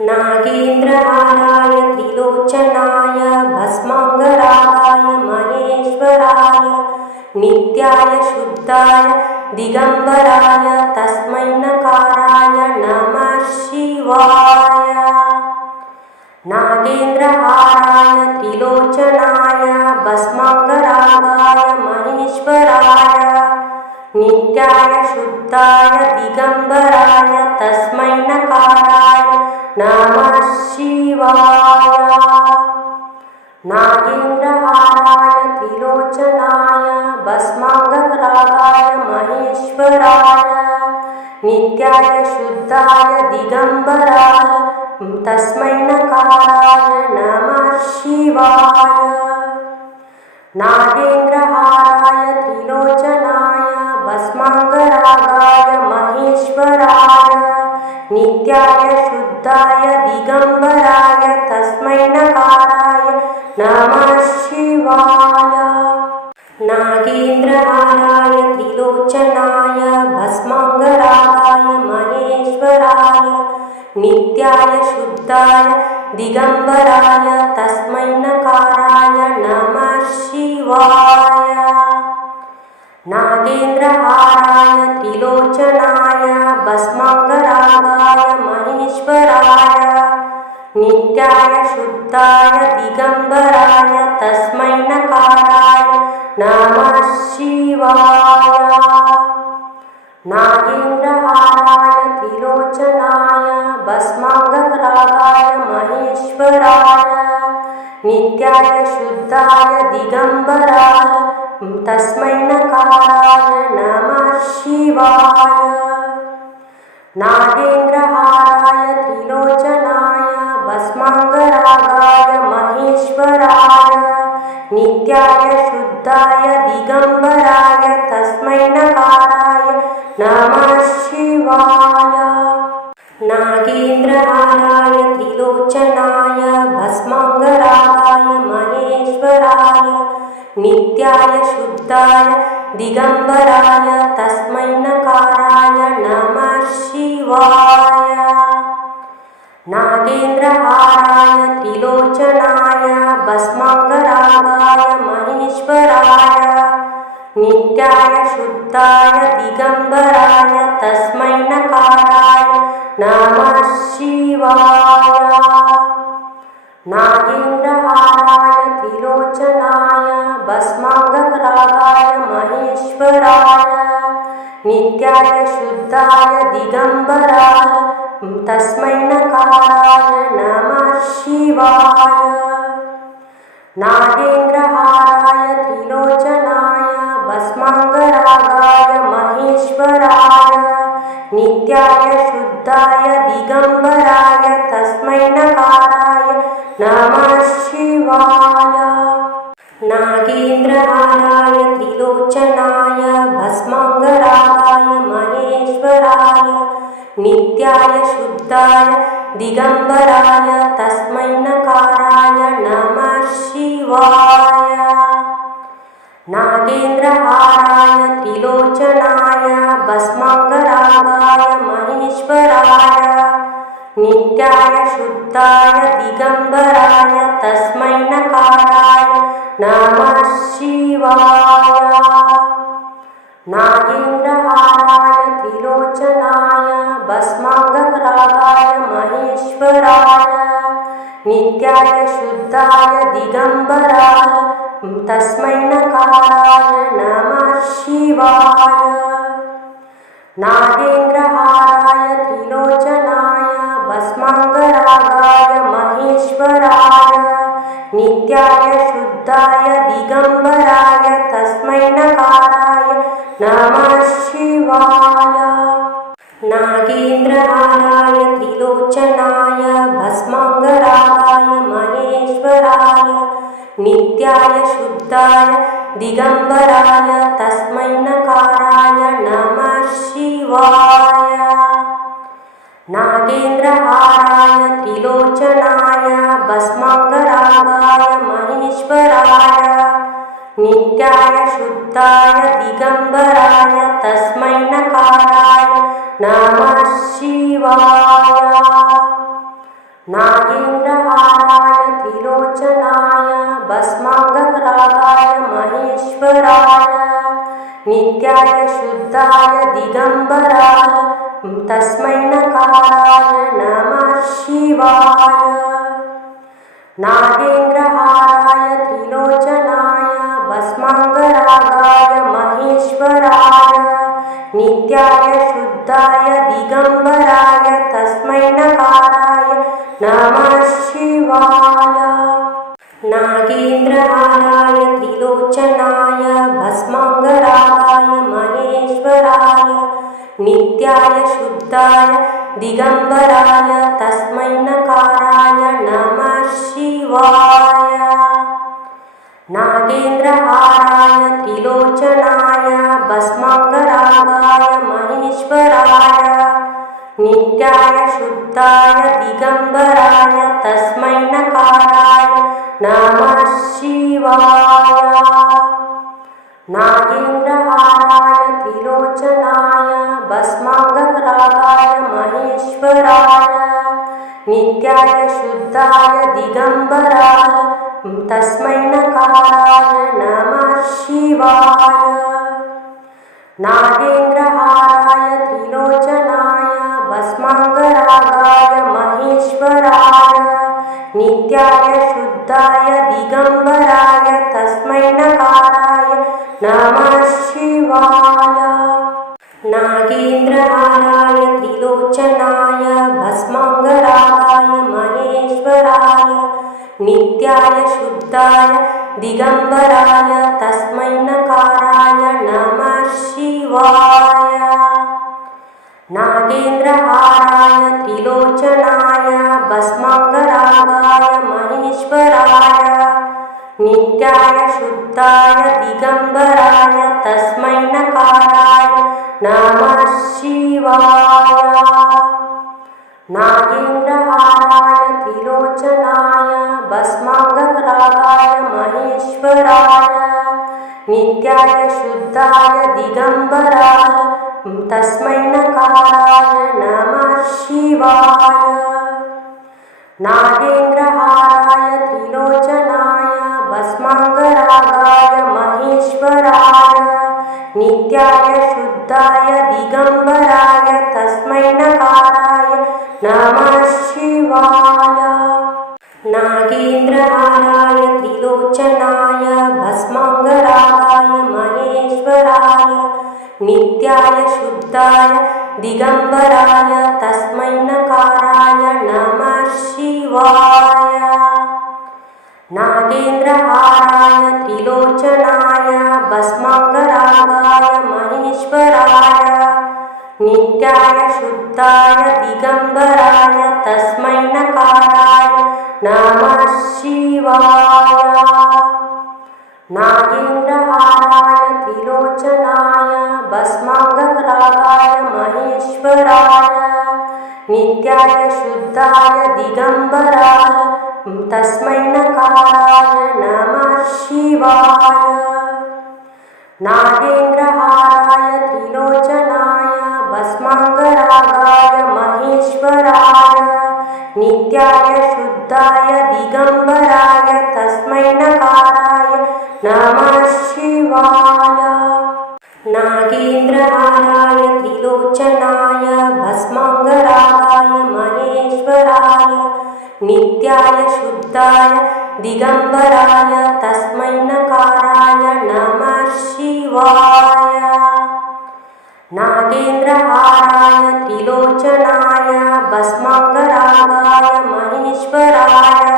नागेन्द्रहाराय त्रिलोचनाय भस्माङ्गरागाय महेश्वराय नित्याय शुद्धाय दिगम्बराय तस्मै नकाराय नमः शिवाय। नागेन्द्रहाराय त्रिलोचनाय भस्माङ्गरागाय महेश्वराय नित्याय शुद्धाय दिगम्बराय तस्मै नकाराय नमः शिवाय। नागेन्द्रहाराय त्रिलोचनाय भस्माङ्गरागाय महेश्वराय नित्याय शुद्धाय दिगम्बराय तस्मै नकाराय नमः शिवाय। नागेन्द्रहाराय त्रिलोचनाय भस्माङ्गरागाय महेश्वराय नित्याय शुद्धाय दिगम्बराय तस्मै नकाराय नमः शिवाय। नागेन्द्रहाराय त्रिलोचनाय भस्माङ्गरागाय महेश्वराय नित्याय शुद्धाय दिगम्बराय तस्मै नकाराय नमः शिवाय। नागेन्द्रहाराय त्रिलोचनाय भस्माङ्गरागाय महेश्वराय नित्याय शुद्धाय दिगम्बराय तस्मै नकाराय नमः शिवाय। नागेन्द्रहाराय त्रिलोचनाय भस्माङ्गरागाय महेश्वराय नित्याय शुद्धाय दिगम्बराय तस्मै नकाराय नमः शिवाय। नागेन्द्रहाराय त्रिलोचनाय भस्माङ्गरागाय महेश्वराय नित्याय शुद्धाय दिगम्बराय तस्मै नकाराय नमः शिवाय। नागेन्द्रहाराय त्रिलोचनाय भस्माङ्गरागाय महेश्वराय नित्याय शुद्धाय दिगम्बराय तस्मै नकाराय नमः शिवाय। नागेन्द्रहाराय त्रिलोचनाय भस्माङ्गरागाय महेश्वराय नित्याय शुद्धाय दिगम्बराय तस्मै नकाराय नमः शिवाय। नागेन्द्रहाराय त्रिलोचनाय भस्माङ्गरागाय महेश्वराय नित्याय शुद्धाय दिगम्बराय तस्मै नकाराय नमः शिवाय। नागेन्द्रहाराय त्रिलोचनाय भस्माङ्गरागाय महेश्वराय नित्याय शुद्धाय दिगम्बराय तस्मै नकाराय नमः शिवाय। नागेन्द्रहाराय त्रिलोचनाय भस्माङ्गरागाय महेश्वराय नित्याय शुद्धाय दिगम्बराय तस्मै नकाराय नमः शिवाय। नागेन्द्रहाराय त्रिलोचनाय भस्माङ्गरागाय महेश्वराय नित्याय शुद्धाय दिगम्बराय तस्मै नकाराय नमः शिवाय। नागेन्द्रहाराय त्रिलोचनाय भस्माङ्गरागाय महेश्वराय नित्याय शुद्धाय दिगम्बराय तस्मै नकाराय नमः शिवाय। नागेन्द्रहाराय त्रिलोचनाय भस्माङ्गरागाय महेश्वराय नित्याय शुद्धाय दिगम्बराय तस्मै नकाराय नमः शिवाय। नागेन्द्रहाराय त्रिलोचनाय भस्माङ्गरागाय महेश्वराय नित्याय शुद्धाय दिगम्बराय तस्मै नकाराय नमः शिवाय। नागेन्द्रहाराय त्रिलोचनाय भस्माङ्गरागाय महेश्वराय नित्याय शुद्धाय दिगम्बराय तस्मै नकाराय नमः शिवाय। नागेन्द्रहाराय त्रिलोचनाय भस्माङ्गरागाय महेश्वराय नित्याय शुद्धाय दिगम्बराय तस्मै नकाराय नमः शिवाय। नागेन्द्रहाराय त्रिलोचनाय भस्माङ्गरागाय महेश्वराय नित्याय शुद्धाय दिगम्बराय तस्मै नकाराय नमः शिवाय। नागेन्द्रहाराय त्रिलोचनाय भस्माङ्गरागाय महेश्वराय नित्याय शुद्धाय दिगम्बराय तस्मै नकाराय नमः शिवाय। नागेन्द्रहाराय त्रिलोचनाय भस्माङ्गरागाय महेश्वराय नित्याय शुद्धाय दिगम्बराय तस्मै नकाराय नमः शिवाय। नागेन्द्रहाराय त्रिलोचनाय भस्माङ्गरागाय महेश्वराय नित्याय शुद्धाय दिगम्बराय तस्मै नकाराय नमः शिवाय। नागेन्द्रहाराय त्रिलोचनाय भस्माङ्गरागाय महेश्वराय नित्याय शुद्धाय दिगम्बराय तस्मै नकाराय नमः शिवाय। नागेन्द्रहाराय त्रिलोचनाय भस्माङ्गरागाय महेश्वराय नित्याय शुद्धाय दिगम्बराय तस्मै नकाराय नमः शिवाय। नागेन्द्रहाराय त्रिलोचनाय भस्माङ्गरागाय महेश्वराय नित्याय शुद्धाय दिगम्बराय तस्मै नकाराय नमः शिवाय। नागेन्द्रहाराय त्रिलोचनाय भस्माङ्गरागाय महेश्वराय नित्याय शुद्धाय दिगम्बराय तस्मै नकाराय नमः शिवाय। नागेन्द्रहाराय त्रिलोचनाय भस्माङ्गरागाय महेश्वराय नित्याय शुद्धाय दिगम्बराय तस्मै नकाराय नमः शिवाय। नागेन्द्रहाराय त्रिलोचनाय भस्माङ्गरागाय महेश्वराय नित्याय शुद्धाय दिगम्बराय तस्मै नकाराय नमः शिवाय। नागेन्द्रहाराय त्रिलोचनाय भस्माङ्गरागाय महेश्वराय नित्याय शुद्धाय दिगम्बराय तस्मै नकाराय नमः शिवाय। नागेन्द्रहाराय त्रिलोचनाय भस्माङ्गरागाय महेश्वराय नित्याय शुद्धाय दिगम्बराय तस्मै नकाराय नमः शिवाय। नागेन्द्रहाराय त्रिलोचनाय भस्माङ्गरागाय महेश्वराय नित्याय शुद्धाय दिगम्बराय तस्मै नकाराय नमः शिवाय। नागेन्द्रहाराय त्रिलोचनाय भस्माङ्गरागाय महेश्वराय नित्याय शुद्धाय दिगम्बराय तस्मै नकाराय नमः शिवाय। नागेन्द्रहाराय त्रिलोचनाय भस्माङ्गरागाय महेश्वराय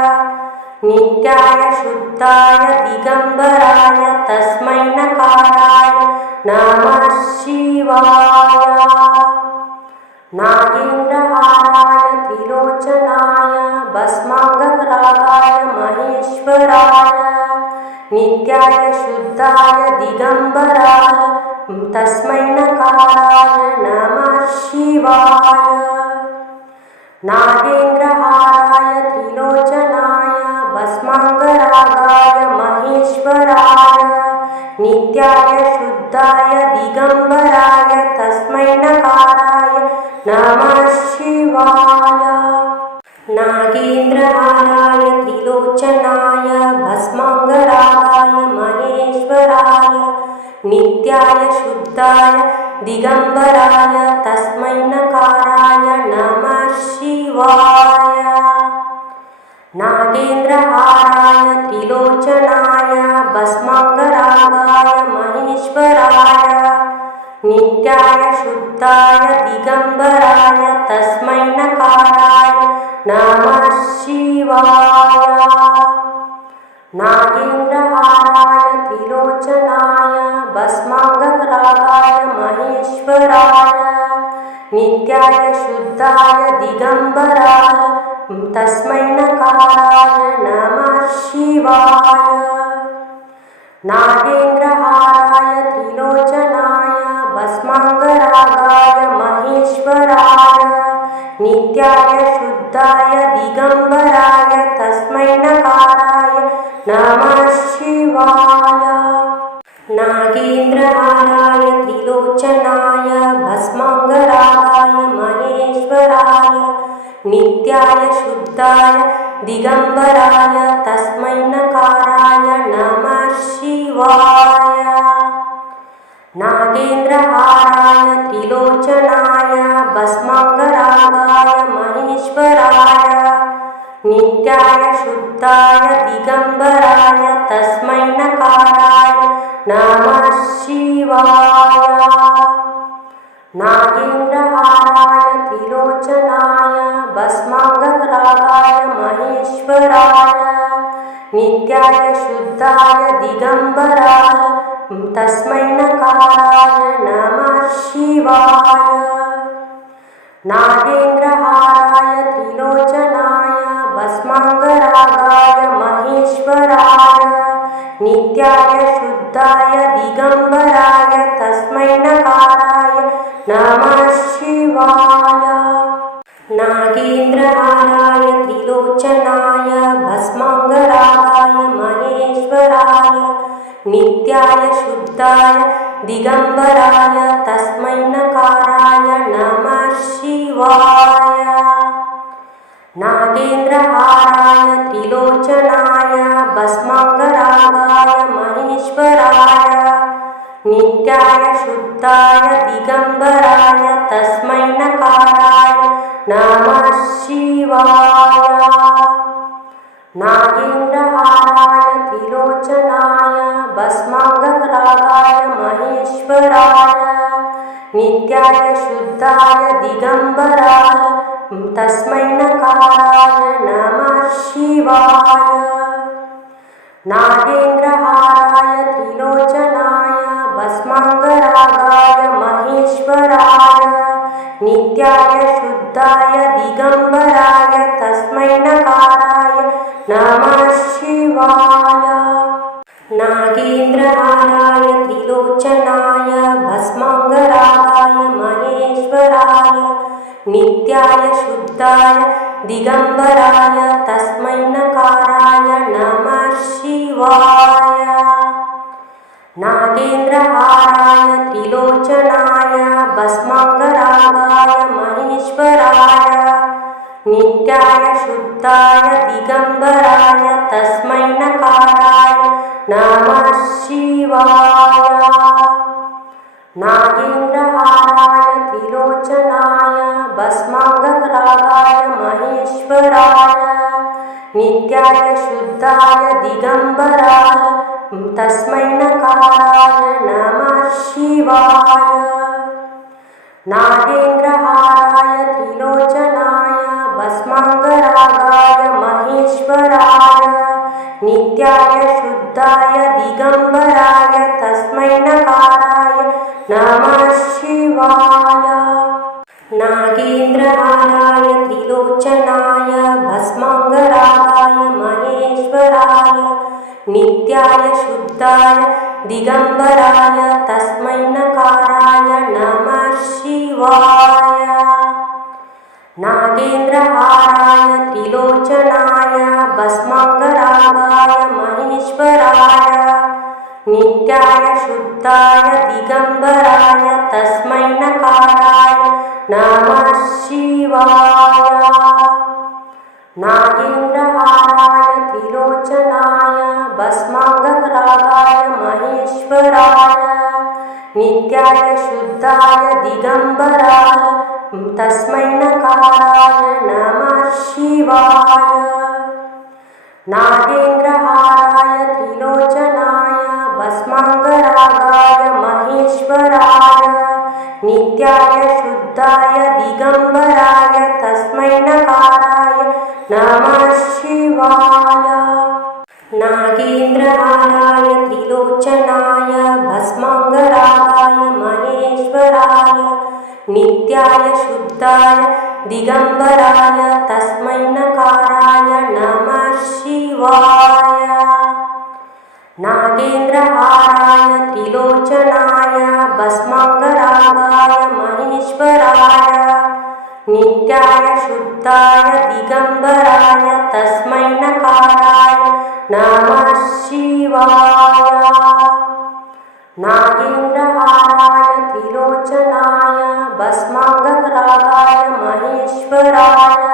नित्याय शुद्धाय दिगम्बराय तस्मै नकाराय नमः शिवाय। नागेन्द्रहाराय त्रिलोचनाय भस्माङ्गरागाय महेश्वराय नित्याय शुद्धाय दिगम्बराय तस्मै नकाराय नमः शिवाय। नागेन्द्रहाराय त्रिलोचनाय भस्माङ्गरागाय महेश्वराय नित्याय शुद्धाय दिगम्बराय तस्मै नकाराय नमः शिवाय। नागेन्द्रहाराय त्रिलोचनाय भस्माङ्गरागाय महेश्वराय नित्याय शुद्धाय दिगम्बराय तस्मै नकाराय नमः शिवाय। नागेन्द्रहाराय त्रिलोचनाय भस्माङ्गरागाय महेश्वराय नित्याय शुद्धाय दिगम्बराय तस्मै नकाराय नमः शिवाय। नागेन्द्रहाराय त्रिलोचनाय भस्माङ्गरागाय महेश्वराय नित्याय शुद्धाय दिगम्बराय तस्मै नकाराय नमः शिवाय। नागेन्द्रहाराय त्रिलोचनाय भस्माङ्गरागाय महेश्वराय नित्याय शुद्धाय दिगम्बराय तस्मै नकाराय नमः शिवाय। नागेन्द्रहाराय त्रिलोचनाय भस्माङ्गरागाय महेश्वराय नित्याय शुद्धाय दिगम्बराय तस्मै नकाराय नमः शिवाय। नागेन्द्रहाराय त्रिलोचनाय भस्माङ्गरागाय महेश्वराय नित्याय शुद्धाय दिगम्बराय तस्मै नकाराय नमः शिवाय। नागेन्द्रहाराय त्रिलोचनाय भस्माङ्गरागाय महेश्वराय नित्याय शुद्धाय दिगम्बराय तस्मै नकाराय नमः शिवाय। नागेन्द्रहाराय त्रिलोचनाय भस्माङ्गरागाय महेश्वराय नित्याय शुद्धाय दिगम्बराय तस्मै नकाराय नमः शिवाय। नागेन्द्रहाराय त्रिलोचनाय भस्माङ्गरागाय महेश्वराय नित्याय शुद्धाय दिगम्बराय तस्मै नकाराय नमः शिवाय। नागेन्द्रहाराय त्रिलोचनाय भस्माङ्गरागाय महेश्वराय नित्याय शुद्धाय दिगम्बराय तस्मै नकाराय नमः शिवाय। नागेन्द्रहाराय त्रिलोचनाय भस्माङ्गरागाय महेश्वराय नित्याय शुद्धाय दिगम्बराय तस्मै नकाराय नमः शिवाय। नागेन्द्रहाराय त्रिलोचनाय भस्माङ्गरागाय महेश्वराय नित्याय शुद्धाय दिगम्बराय तस्मै नकाराय नमः शिवाय। नागेन्द्रहाराय त्रिलोचनाय भस्माङ्गरागाय महेश्वराय नित्याय शुद्धाय दिगम्बराय तस्मै नकाराय नमः शिवाय। नागेन्द्रहाराय त्रिलोचनाय भस्माङ्गरागाय महेश्वराय नित्याय शुद्धाय दिगम्बराय तस्मै नकाराय नमः शिवाय। नागेन्द्रहाराय त्रिलोचनाय भस्माङ्गरागाय महेश्वराय नित्याय शुद्धाय दिगम्बराय तस्मै नकाराय नमः शिवाय। नागेन्द्रहाराय त्रिलोचनाय भस्माङ्गरागाय महेश्वराय नित्याय शुद्धाय दिगम्बराय तस्मै नकाराय नमः शिवाय। नागेन्द्रहाराय त्रिलोचनाय भस्माङ्गरागाय महेश्वराय नित्याय शुद्धाय दिगम्बराय तस्मै नकाराय नमः शिवाय। नागेन्द्रहाराय त्रिलोचनाय भस्माङ्गरागाय महेश्वराय नित्याय शुद्धाय दिगम्बराय तस्मै नकाराय नमः शिवाय। नागेन्द्रहाराय त्रिलोचनाय भस्माङ्गरागाय महेश्वराय नित्याय शुद्धाय दिगम्बराय तस्मै नकाराय नमः शिवाय। नागेन्द्रहाराय त्रिलोचनाय भस्माङ्गरागाय महेश्वराय नित्याय शुद्धाय दिगम्बराय तस्मै नकाराय नमः शिवाय। नागेन्द्रहाराय त्रिलोचनाय भस्माङ्गरागाय महेश्वराय नित्याय शुद्धाय दिगम्बराय तस्मै नकाराय नमः शिवाय। नागेन्द्रहाराय त्रिलोचनाय भस्माङ्गरागाय महेश्वराय नित्याय शुद्धाय दिगम्बराय तस्मै नकाराय नमः शिवाय। नागेन्द्रहाराय त्रिलोचनाय भस्माङ्गरागाय महेश्वराय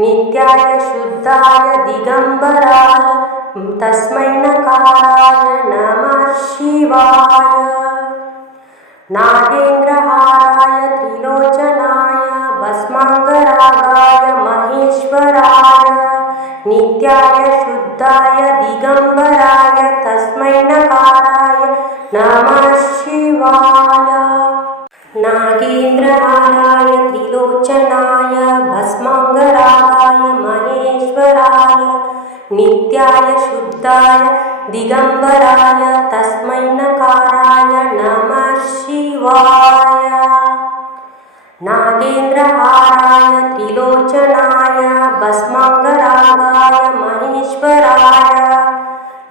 नित्याय शुद्धाय दिगम्बराय तस्मै नकाराय नमः शिवाय। नागेन्द्रहाराय त्रिलोचनाय भस्माङ्गरागाय महेश्वराय नित्याय शुद्धाय दिगम्बराय तस्मै नकाराय नमः शिवाय। नागेन्द्रहाराय त्रिलोचनाय भस्माङ्गरागाय महेश्वराय नित्याय शुद्धाय दिगम्बराय तस्मै नकाराय नमः शिवाय। नागेन्द्रहाराय त्रिलोचनाय भस्माङ्गरागाय महेश्वराय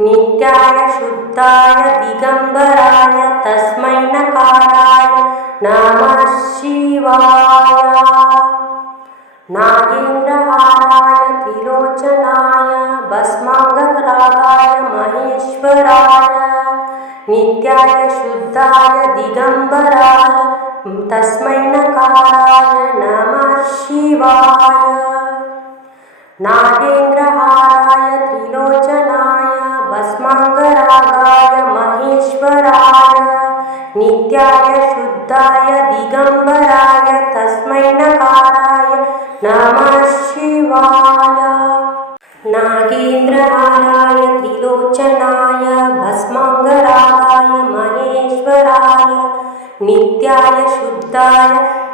नित्याय शुद्धाय दिगम्बराय तस्मै नकाराय नमः शिवाय। नागेन्द्रहाराय त्रिलोचनाय भस्माङ्गरागाय महेश्वराय नित्याय शुद्धाय दिगम्बराय तस्मै नकाराय नमः शिवाय। नागेन्द्रहाराय त्रिलोचनाय भस्माङ्गरागाय महेश्वराय नित्याय शुद्धाय दिगम्बराय तस्मै नकाराय नमः शिवाय। नागेन्द्रहाराय त्रिलोचनाय भस्माङ्गरागाय महेश्वराय नित्याय शुद्धाय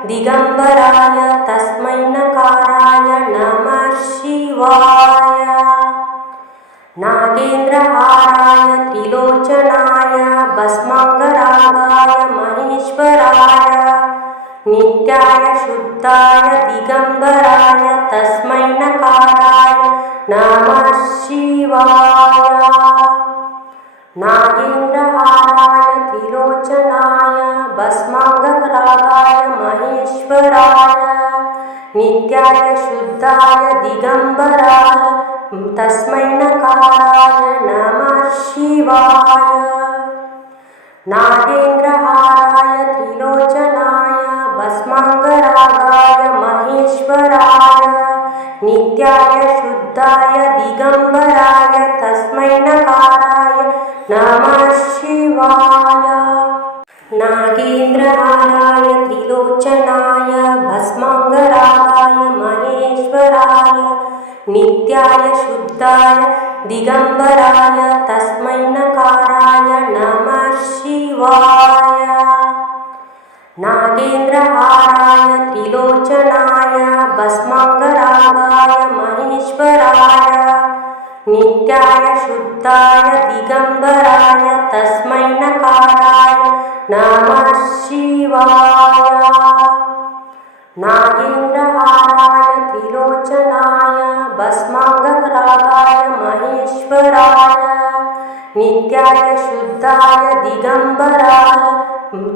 दिगम्बराय तस्मै नकाराय नमः शिवाय। नागेन्द्रहाराय त्रिलोचनाय भस्माङ्गरागाय महेश्वराय नित्याय शुद्धाय दिगम्बराय तस्मै नकाराय नमः शिवाय। नागेन्द्रहाराय त्रिलोचनाय भस्माङ्गरागाय महेश्वराय नित्याय शुद्धाय दिगम्बराय तस्मै नकाराय नमः शिवाय। नागेन्द्रहाराय त्रिलोचनाय भस्माङ्गरागाय महेश्वराय नित्याय शुद्धाय दिगम्बराय तस्मै नकाराय नमः शिवाय। नागेन्द्रहाराय त्रिलोचनाय भस्माङ्गरागाय महेश्वराय नित्याय शुद्धाय दिगम्बराय तस्मै नकाराय नमः शिवाय। नागेन्द्रहाराय त्रिलोचनाय भस्माङ्गरागाय महेश्वराय नित्याय शुद्धाय दिगम्बराय तस्मै नकाराय नमः शिवाय। नागेन्द्रहाराय त्रिलोचनाय भस्माङ्गरागाय महेश्वराय नित्याय शुद्धाय दिगम्बराय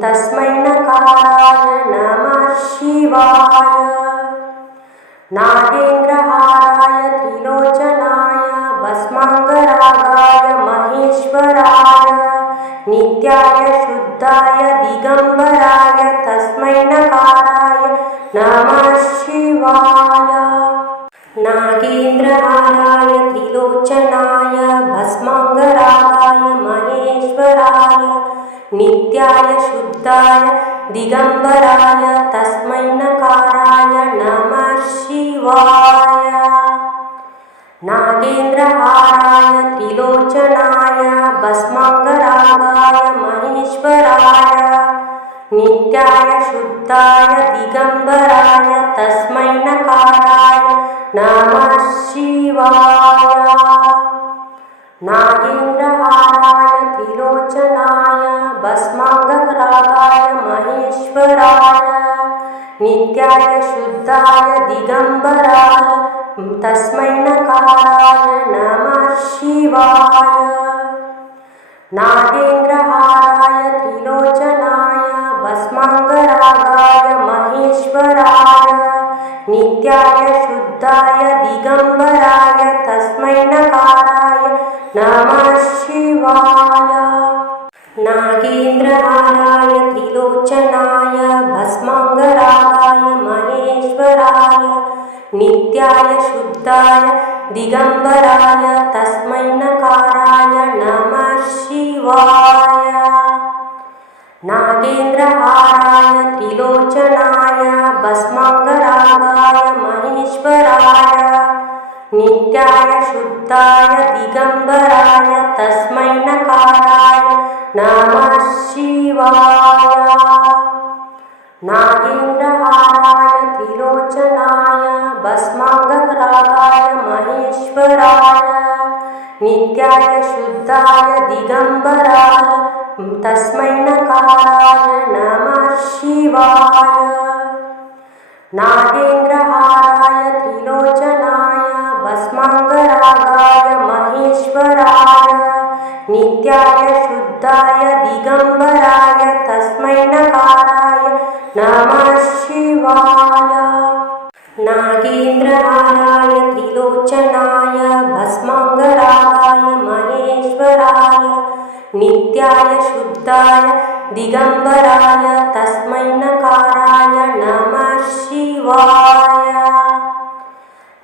तस्मै नकाराय नमः शिवाय। नागेन्द्रहाराय त्रिलोचनाय भस्माङ्गरागाय महेश्वराय नित्याय शुद्धाय दिगम्बराय तस्मै नकाराय नमः शिवाय। नागेन्द्रहाराय नागेन्द्रहाराय त्रिलोचनाय भस्माङ्गरागाय महेश्वराय नित्याय शुद्धाय दिगम्बराय तस्मै नकाराय नमः शिवाय। नागेन्द्रहाराय त्रिलोचनाय भस्माङ्गरागाय महेश्वराय नित्याय शुद्धाय दिगम्बराय तस्मै नकाराय नमः शिवाय। नागेन्द्रहाराय त्रिलोचनाय भस्माङ्गरागाय महेश्वराय नित्याय शुद्धाय दिगम्बराय तस्मै नकाराय नमः शिवाय। नागेन्द्रहाराय त्रिलोचनाय भस्माङ्गरागाय महेश्वराय नित्याय शुद्धाय दिगम्बराय तस्मै नकाराय नमः शिवाय। नागेन्द्रहाराय त्रिलोचनाय भस्माङ्गरागाय महेश्वराय नित्याय शुद्धाय दिगम्बराय तस्मै नकाराय नमः शिवाय। नागेन्द्रहाराय त्रिलोचनाय भस्माङ्गरागाय महेश्वराय नित्याय शुद्धाय दिगम्बराय तस्मै नकाराय नमः शिवाय। नागेन्द्रहाराय त्रिलोचनाय भस्माङ्गरागाय महेश्वराय नित्याय शुद्धाय दिगम्बराय तस्मै नकाराय नमः शिवाय। नागेन्द्रहाराय त्रिलोचनाय भस्माङ्गरागाय महेश्वराय नित्याय शुद्धाय दिगम्बराय तस्मै नकाराय नमः शिवाय। नागेन्द्रहाराय त्रिलोचनाय भस्माङ्गरागाय महेश्वराय नित्याय शुद्धाय दिगम्बराय तस्मै नकाराय नमः शिवाय।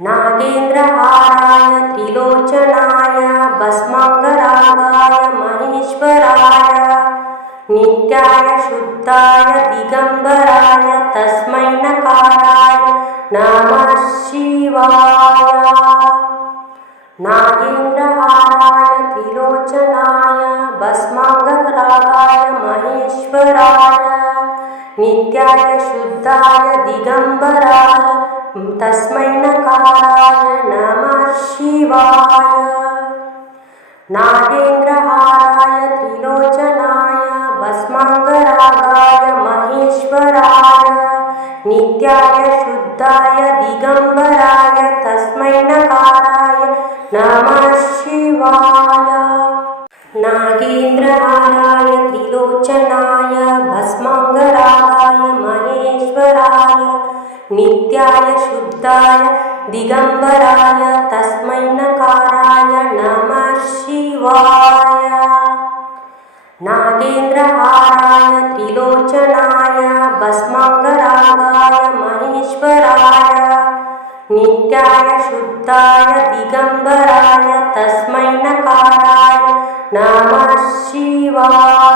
नागेन्द्रहाराय त्रिलोचनाय भस्माङ्गरागाय महेश्वराय नित्याय शुद्धाय दिगम्बराय तस्मै नकाराय नमः शिवाय। नागेन्द्रहाराय त्रिलोचनाय भस्माङ्गरागाय महेश्वराय नित्याय शुद्धाय दिगम्बराय तस्मै नकाराय नमः शिवाय। नागेन्द्रहाराय त्रिलोचनाय भस्माङ्गरागाय महेश्वराय नित्याय शुद्धाय दिगम्बराय तस्मै नकाराय नमः शिवाय। नागेन्द्रहाराय त्रिलोचनाय भस्माङ्गरागाय महेश्वराय नित्याय शुद्धाय दिगम्बराय तस्मै नकाराय नमः शिवाय। नागेन्द्रहाराय त्रिलोचनाय भस्माङ्गरागाय महेश्वराय नित्याय शुद्धाय दिगम्बराय तस्मै नकाराय नमः शिवाय।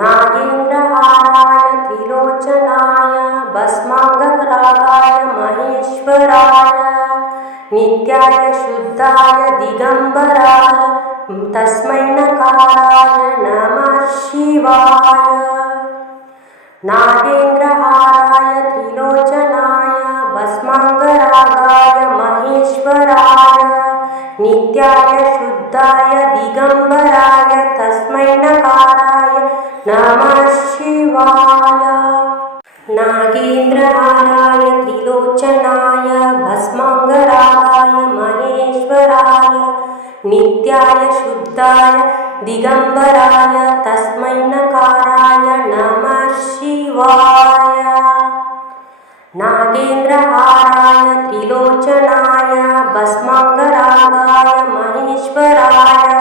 नागेन्द्रहाराय त्रिलोचनाय भस्माङ्गरागाय महेश्वराय नित्याय शुद्धाय दिगम्बराय तस्मै नकाराय नमः शिवाय। नागेन्द्रहाराय त्रिलोचनाय भस्माङ्गरागाय महेश्वराय नित्याय शुद्धाय दिगम्बराय तस्मै नकाराय नमः शिवाय। नागेन्द्रहाराय त्रिलोचनाय भस्माङ्गरागाय महेश्वराय नित्याय शुद्धाय दिगम्बराय तस्मै नकाराय नमः शिवाय। नागेन्द्रहाराय त्रिलोचनाय भस्माङ्गरागाय महेश्वराय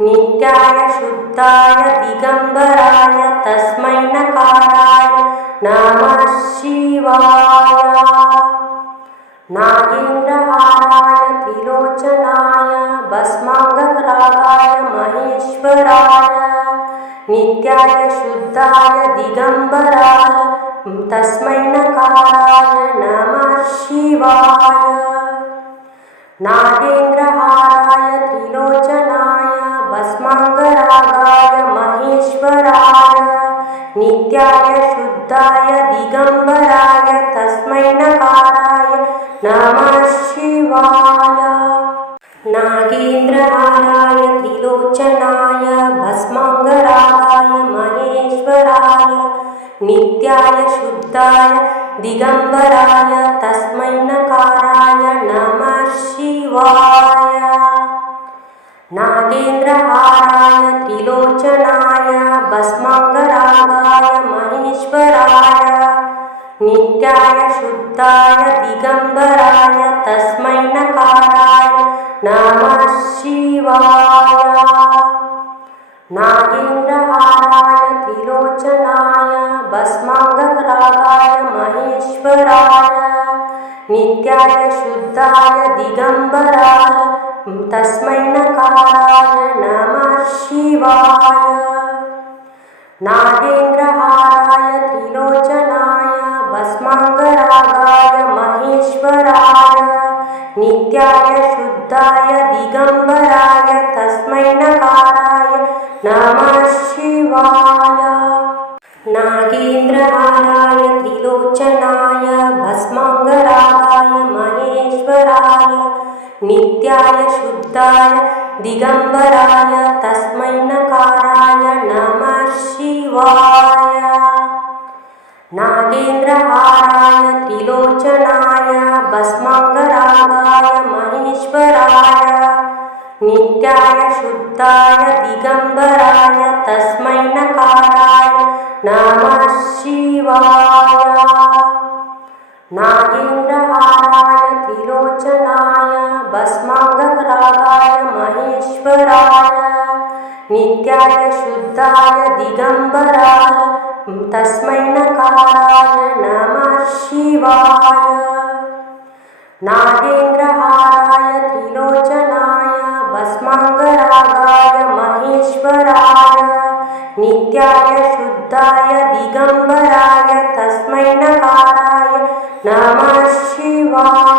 नित्याय शुद्धाय दिगम्बराय तस्मै नकाराय नमः शिवाय। नागेन्द्रहाराय त्रिलोचनाय भस्माङ्गरागाय महेश्वराय नित्याय शुद्धाय दिगम्बराय तस्मै नकाराय नमः शिवाय। नागेन्द्रहाराय त्रिलोचनाय भस्माङ्गरागाय महेश्वराय नित्याय शुद्धाय दिगम्बराय तस्मै नकाराय नमः शिवाय। नागेन्द्रहाराय त्रिलोचनाय भस्माङ्गरागाय महेश्वराय नित्याय शुद्धाय दिगम्बराय तस्मै नकाराय नमः शिवाय। नागेन्द्रहाराय त्रिलोचनाय भस्माङ्गरागाय महेश्वराय नित्याय शुद्धाय दिगम्बराय तस्मै नकाराय नमः शिवाय। नागेन्द्रहाराय त्रिलोचनाय भस्माङ्गरागाय महेश्वराय नित्याय शुद्धाय दिगम्बराय तस्मै नकाराय नमः शिवाय। नागेन्द्रहाराय त्रिलोचनाय भस्माङ्गरागाय महेश्वराय नित्याय शुद्धाय दिगम्बराय तस्मै नकाराय नमः शिवाय। नागेन्द्रहाराय त्रिलोचनाय भस्माङ्गरागाय महेश्वराय नित्याय शुद्धाय दिगम्बराय तस्मै नकाराय नमः शिवाय। नागेन्द्रहाराय त्रिलोचनाय भस्माङ्गरागाय महेश्वराय नित्याय शुद्धाय दिगम्बराय तस्मै नकाराय नमः शिवाय। नागेन्द्रहाराय त्रिलोचनाय भस्माङ्गरागाय महेश्वराय नित्याय शुद्धाय दिगम्बराय तस्मै नकाराय नमः शिवाय। नागेन्द्रहाराय त्रिलोचनाय भस्माङ्गरागाय महेश्वराय नित्याय शुद्धाय दिगम्बराय तस्मै नकाराय नमः शिवाय।